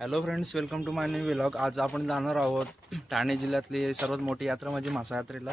Hello friends, welcome to my new vlog. आज आपण जाणार आहोत ठाणे जिल्ह्यातली सर्वात मोठी यात्रा म्हणजे मासा यात्रेला.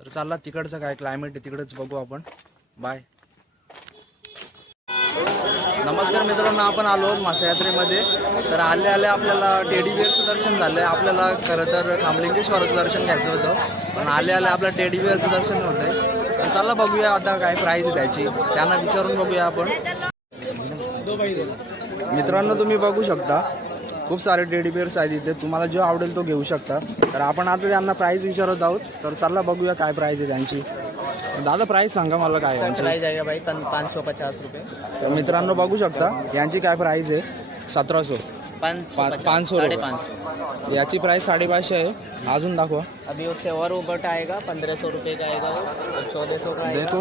तर चालला तिकडचं काय क्लायमेट आहे तिकडंच बघू आपण. बाय. नमस्कार मित्रांनो, आपण आलो आहोत मासा यात्रेमध्ये. तर आले आपल्याला टेडी बिअरचं दर्शन झालं. आपल्याला खरं तर खामलिंगेश्वराचं दर्शन घ्यायचं होतं, पण आले आपल्या टेडी बिअरचं दर्शन होतंय. तर चला बघूया आता काय प्राईज आहे त्याची, त्यांना विचारून बघूया आपण. मित्रांनो, तुम्ही बघू शकता खूप सारे टेडी बिअर्स आहेत इथे. तुम्हाला जो आवडेल तो घेऊ शकता. तर आपण आता त्यांना प्राईस विचारत आहोत. तर चला बघूया काय प्राईस आहे त्यांची. दादा प्राईस सांगा मला काय प्राइस आएगा भाई 550 रुपये. तर मित्रांनो बघू शकता यांची काय प्राईस आहे. 1700 500 याची प्राईस 550 आहे. अजून दाखवा. अभी उससे और ऊपर आएगा 1500 रुपये का आएगा, वो 1400 का आएगा. देखो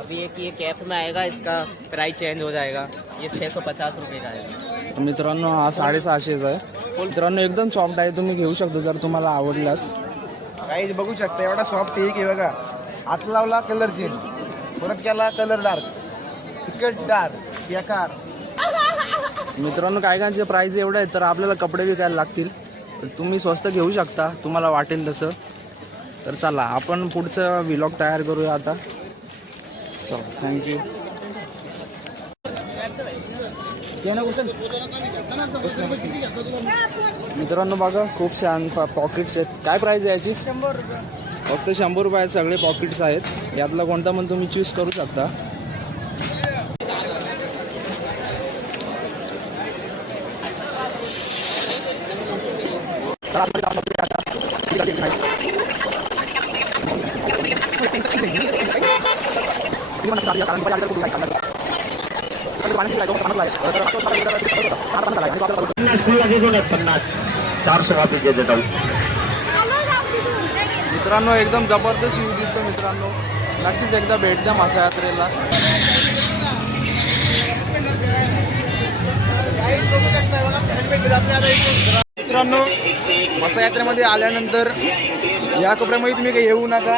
अभी एक ये कैप में आएगा, इसका प्राइस चेंज हो जाएगा. ये 650 रुपये का आएगा. मित्रांनो हा 650चा आहे. मित्रांनो एकदम सॉफ्ट आहे, तुम्ही घेऊ शकता जर तुम्हाला आवडल्यास. काही बघू शकता एवढा सॉफ्ट आहे की बघा. हात लावला कलर चेंज, परत केला कलर डार्क, तिकट डार्क, बेकार. मित्रांनो काहीकांचे प्राईस एवढे आहेत तर आपल्याला कपडे विकायला लागतील. तर तुम्ही स्वस्त घेऊ शकता तुम्हाला वाटेल तसं. तर चला आपण पुढचं व्लॉग तयार करूया आता. चला थँक्यू. मित्रांनो बघा खूप छान पॉकेट्स आहेत. काय प्राईस आहे याची? 100 फक्त 100 रुपयात सगळे पॉकेट्स आहेत. यातला कोणता पण तुम्ही चूज करू शकता. मित्रांनो एकदम जबरदस्त व्ह्यू दिसतो. मित्रांनो नक्कीच एकदा भेट द्या मासा यात्रेला. मित्रांनो मासा यात्रेमध्ये आल्यानंतर या कपड्यामध्ये तुम्ही काही येऊ नका.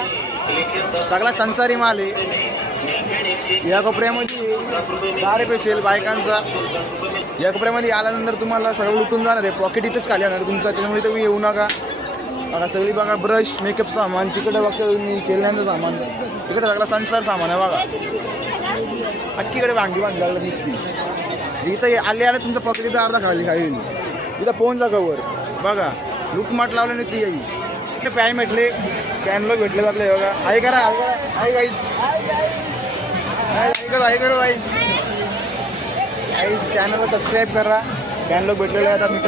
सगळा संसारी माल आहे. या कपड्यामध्ये 10 रुपये सेल बायकांचा. या कपड्यामध्ये आल्यानंतर तुम्हाला सगळं लुटून जाणार आहे. पॉकेट इथंच खाली येणार तुमचा, त्याच्यामुळे तुम्ही येऊ नका. बघा सगळी बघा ब्रश, मेकअप सामान, तिकडे बघता तुम्ही खेळण्याचं सामान, तिकडे सगळा संसार सामान आहे बघा. अख्खीकडे भांडी लागलं दिसती. इथं आले तुमचं पॉकेट इथं अर्धा खाली खाली. इथं फोनचा कवर बघा, लुकमाट लावलं नाही ती आई. इथे पॅन भेटले, कॅनलॉग भेटले आपले बघा. आहे करा आहे गाईज, आहे करू गाईज. चॅनलला सबस्क्राईब करा. कॅनलॉग भेटलेला आहे आता मी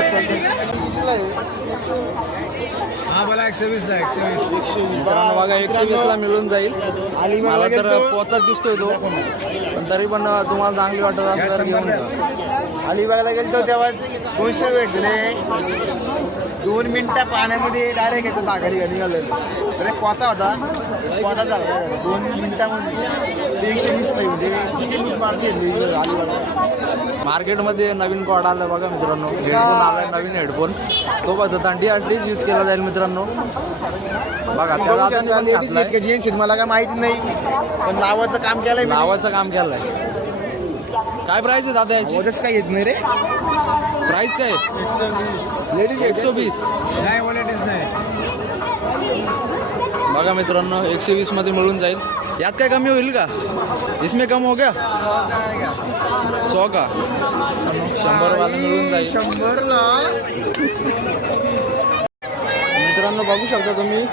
हा मला 120 ला 120. मित्रांनो बघा 120ला मिळून जाईल. मला तर पोतात दिसतोय तो, पण तरी पण तुम्हाला चांगली वाटत असेल तर घेऊन जा. अलिबागला गेलो तेव्हा 200 भेटले. 2 मिनिटं पाण्यामध्ये डायरेक्ट येतं तागाडी निघालेलं. तर पोता होता, पोता झाला 2 मिनिटामध्ये 120 म्हणजे किती मार्च अलिबागला. मार्केटमध्ये नवीन कॉड आलं बघा मित्रांनो. हेडफोन आलाय नवीन हेडफोन. तो बघा थंडीसाठीच यूज केला जाईल मित्रांनो. बघा त्याला आता जेन्स मला काय माहिती नाही, पण नावाचं काम केलंय. नावाचं काम केलंय. काय प्राइस आहे दादा याची? ओजस काय येत नाही रे. प्राइस काय आहे? लेडीज 120 नाही, वॉलेटच नाही. बघा मित्रांनो 120 मध्ये मिळून जाईल. यात काय कमी होईल का? इसमें कम हो गया 100 का? 100 वाला मिळून जाईल. 100ला मित्रांनो बघू शकता तुम्ही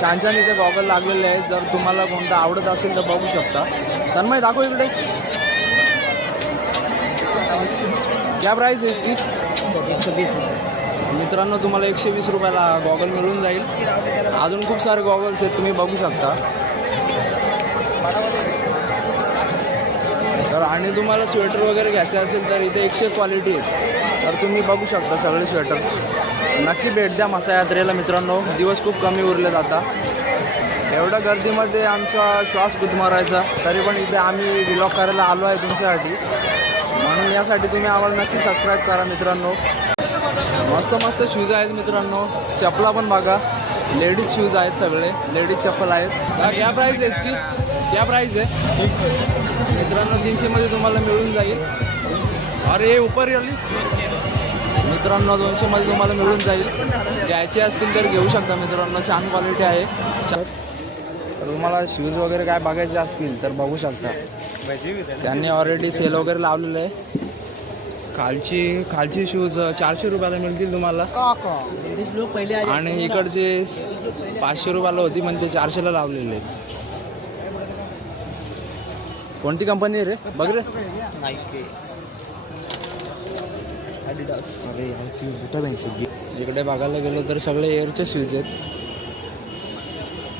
छान छान इथे गॉगल लागलेले आहेत. जर तुम्हाला कोणतं आवडत असेल तर बघू शकता. तन्मय दाखव इकडे. क्या प्राइस आहे इसकी? 120 मित्रांनो तुम्हाला 120 रुपयाला गॉगल मिळून जाईल. अजून खूप सारे गॉगल्स आहेत तुम्ही बघू शकता. तर आणि तुम्हाला स्वेटर वगैरे घ्यायचं असेल तर इथे 100 क्वालिटी आहेत. तर तुम्ही बघू शकता सगळे स्वेटर. नक्की भेट द्या मासा यात्रेला मित्रांनो. दिवस खूप कमी उरले आता. एवढ्या गर्दीमध्ये आमचा श्वास गुदमरायचा, तरी पण इथे आम्ही व्लॉग करायला आलो आहे तुमच्यासाठी. म्हणून यासाठी तुम्ही आम्हाला नक्की सबस्क्राईब करा मित्रांनो. मस्त मस्त शूज आहेत मित्रांनो. चपला पण बघा. लेडीज शूज आहेत सगळे, लेडीज चप्पल आहेत. क्या प्राइस आहे इसकी? क्या प्राइस आहे मित्रांनो? 300 मध्ये तुम्हाला मिळून जाईल. अरे ऊपर आली मित्रांनो, 200 मध्ये तुम्हाला मिळून जाईल. घ्यायचे असतील तर घेऊ शकता मित्रांनो, छान क्वालिटी आहे. तर तुम्हाला शूज वगैरे काय बघायचे असतील तर बघू शकता. त्यांनी ऑलरेडी सेल वगैरे लावलेलं आहे. खालची शूज 400 रुपयाला मिळतील तुम्हाला, लोग पहले आ आणि इकडचे 500 रुपयाला होती, पण ते 400ला लावलेले आहेत. कोणती कंपनी आहे रे? बघ रे, Adidas. इकडे बघायला गेलं तर सगळे एअरचे शूज आहेत.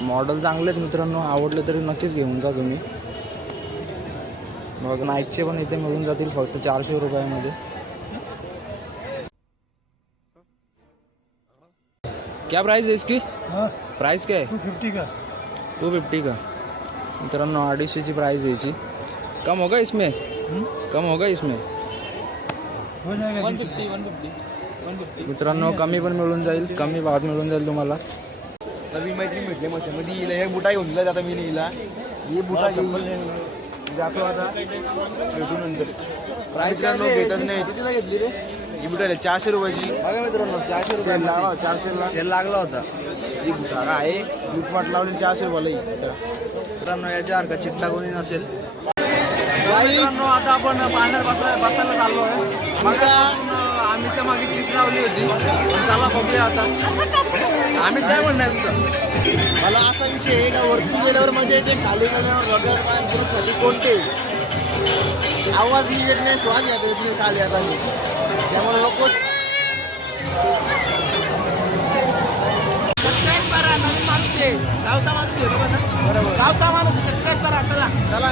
मॉडेल चांगले आहेत मित्रांनो, आवडले तरी नक्कीच घेऊन जा तुम्ही. मग नाईकचे पण इथे मिळून जातील फक्त 400 रुपयामध्ये. क्या प्राइस है इसकी? प्राइस क्या है? 250 का. 250 का मित्रांनो, 250ची प्राइस है याची. कम होगा इसमें? कम होगा इसमें हो जाएगा 150 मित्रांनो, कमी पण मिळून जाईल, कमी भावात मिळून जाईल तुम्हाला. नवीन मैत्री भेटले मध्ये हिला एक बुटा घेऊन दिला आता मी हिला ही बुटा घेऊन जातो आता भेटू नंतर. प्राइस काय भेटत नाही. कितीला घेतली रे ही बुटा 400 रुपयाची. बघा मित्रांनो, 400 रुपये लागला 400ला सेल लागला होता. ही बुटा आहे लूटमाट लावली 400 रुपयाला ही. मित्रांनो, याच्यासारखा चिट्टा कोणी नसेल. मित्रांनो, आता आपण पाण्यात बसायला चाललो आहे. मग आम्हीच्या मागे किस लावली होती. चला बघूया आता आम्ही काय म्हणणार तुझं. मला असा विषय आहे का वरती गेल्यावर मजा येते, खाली गेल्यावर वगैरे पाणी कोणते आवाज येत नाही, श्वास येत नाही खाली आता. त्यामुळे नको गावचा माणूस सबस्क्राईब करा. चला चला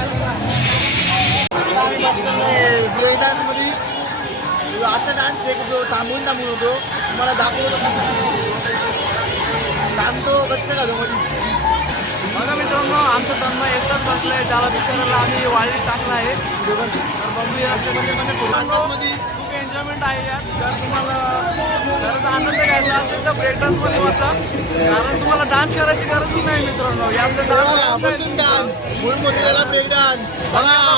मध्ये असा डान्स आहे की जो थांबून होतो. तुम्हाला दाखवतो थांबतो कसं घालू मध्ये. बघा मित्रांनो, आमचं तन्मय एकटाच बसलाय, त्याला बिचारायला आम्ही वाळीत टाकला आहे. तर बघूया खूप एन्जॉयमेंट आहे यात. जर तुम्हाला खरंच आनंद घ्यायचा असेल तर ब्रेक डान्समध्ये बसा, कारण तुम्हाला डान्स करायची गरजच नाही मित्रांनो. यामध्ये डान्स म्हणून मोदीला ब्रेक डान्स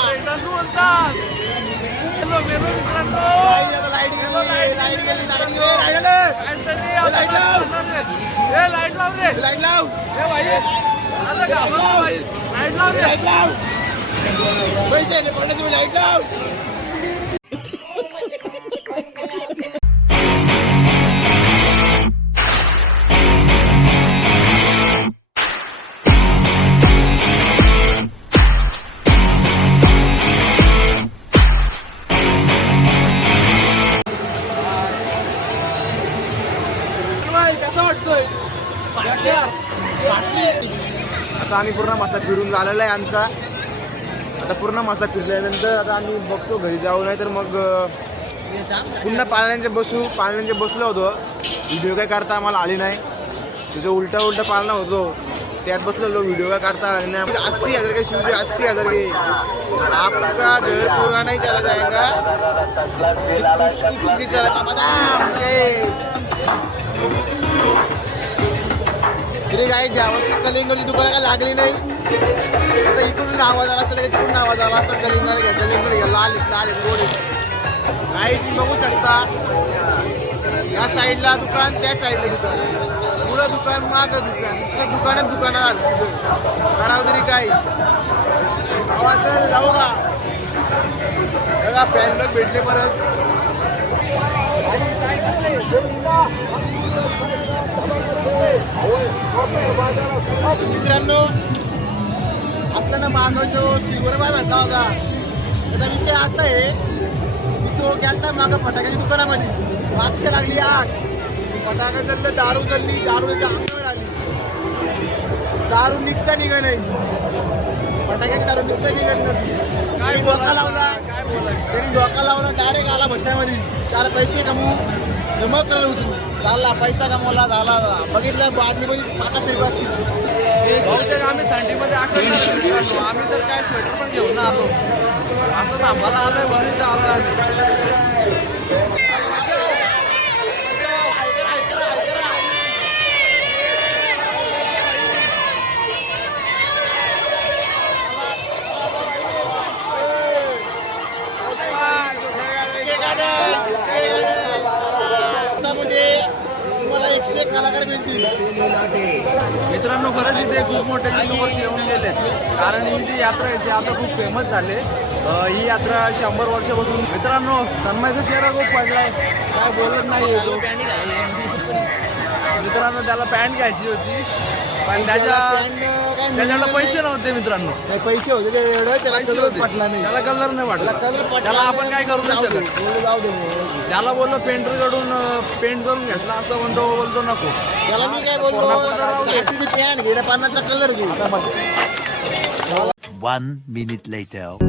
ब्रेक डान्स बोलतात. मित्रांनो, लाईट गेली लाईट लाव रे, लाईट लाव हे भाई आता घाबरलो भाई. लाईट लाव रे, लाव पैसे नाही पडले तुम्ही लाईट लाव. कसं वाटतोय? आता आम्ही पूर्ण मासा फिरून झालेला आहे आमचा. आता पूर्ण मासा फिरल्यानंतर आता आम्ही बघतो घरी जाऊ, नाही तर मग पुन्हा पाळण्यांचे बसलो होतो. व्हिडिओ काय करता आम्हाला आली नाही, तुझं उलटा पाळणा होतो त्यात बसलेलो. व्हिडिओ काय करता आली नाही. 80,000 के शूज 80,000 के. आपका घर पूरा नहीं चला जाएगा. तरी काय कलिंगडची दुकानं काय लागली नाही. आता इकडून आवाज आला असता, तिकडून आवाज आला असता. कलिंगड घ्या, कलिंगड घ्या, लाल गोड. काही तुम्ही बघू शकता, या साईडला दुकान, त्या साईडला दुकान, पुढं दुकान, मागं दुकान, दुकानात आलं करावं तरी काय. आवाज जाऊ का बघा, फॅन लोक भेटले परत. मित्रांनो, आपल्याला मागं जो सिल्वर बाय भेटला होता, त्याचा विषय असा आहे की तो गेलता मागं फटाक्याच्या दुकानामध्ये. मागच्या लागली आग, फटाका चाललं, दारू चालली, दारूच्या अंगावर आली. दारू निघता निघा नाही, फटाक्याची दारू निघता निघत नव्हती. काय डोका लावला, त्यांनी डोका लावला, डायरेक्ट आला भट्ट्यामध्ये. 4 पैसे कमवू मग करायला उतरू. झाला पैसा कमवला, झाला. बघितलं बादलीमध्ये 500 रुपये असतील. बहुतेक आम्ही थंडीमध्ये आखडणार. आम्ही तर काय स्वेटर पण घेऊन आलो, असं थांबायला आलोय म्हणून तर आलो आम्ही. मित्रांनो खरंच इथे खूप मोठे युट्यूबर्स येऊन गेले, कारण ही जी यात्रा आहे ती आता खूप फेमस झाली. ही यात्रा 100 वर्षापासून. मित्रांनो तन्मयचा चेहरा खूप पडलाय, काय बोलत नाही तो. मित्रांनो त्याला पॅन्ट घ्यायची होती पण त्याच्याकडे पैसे नव्हते. मित्रांनो पैसे होते ते एवढं त्याला पैसे कलर होते, पटला नाही. त्याला कलर नाही वाटला. त्याला आपण काय करू नाही शकत. जाऊ दे. त्याला बोललो पेंटरकडून पेंट करून घेतला असं बोलतो नको. त्याला मी काय नको तर राहू दे. बोलतो पॅन्ट घे, पानाचा कलर घे. 1 minute later.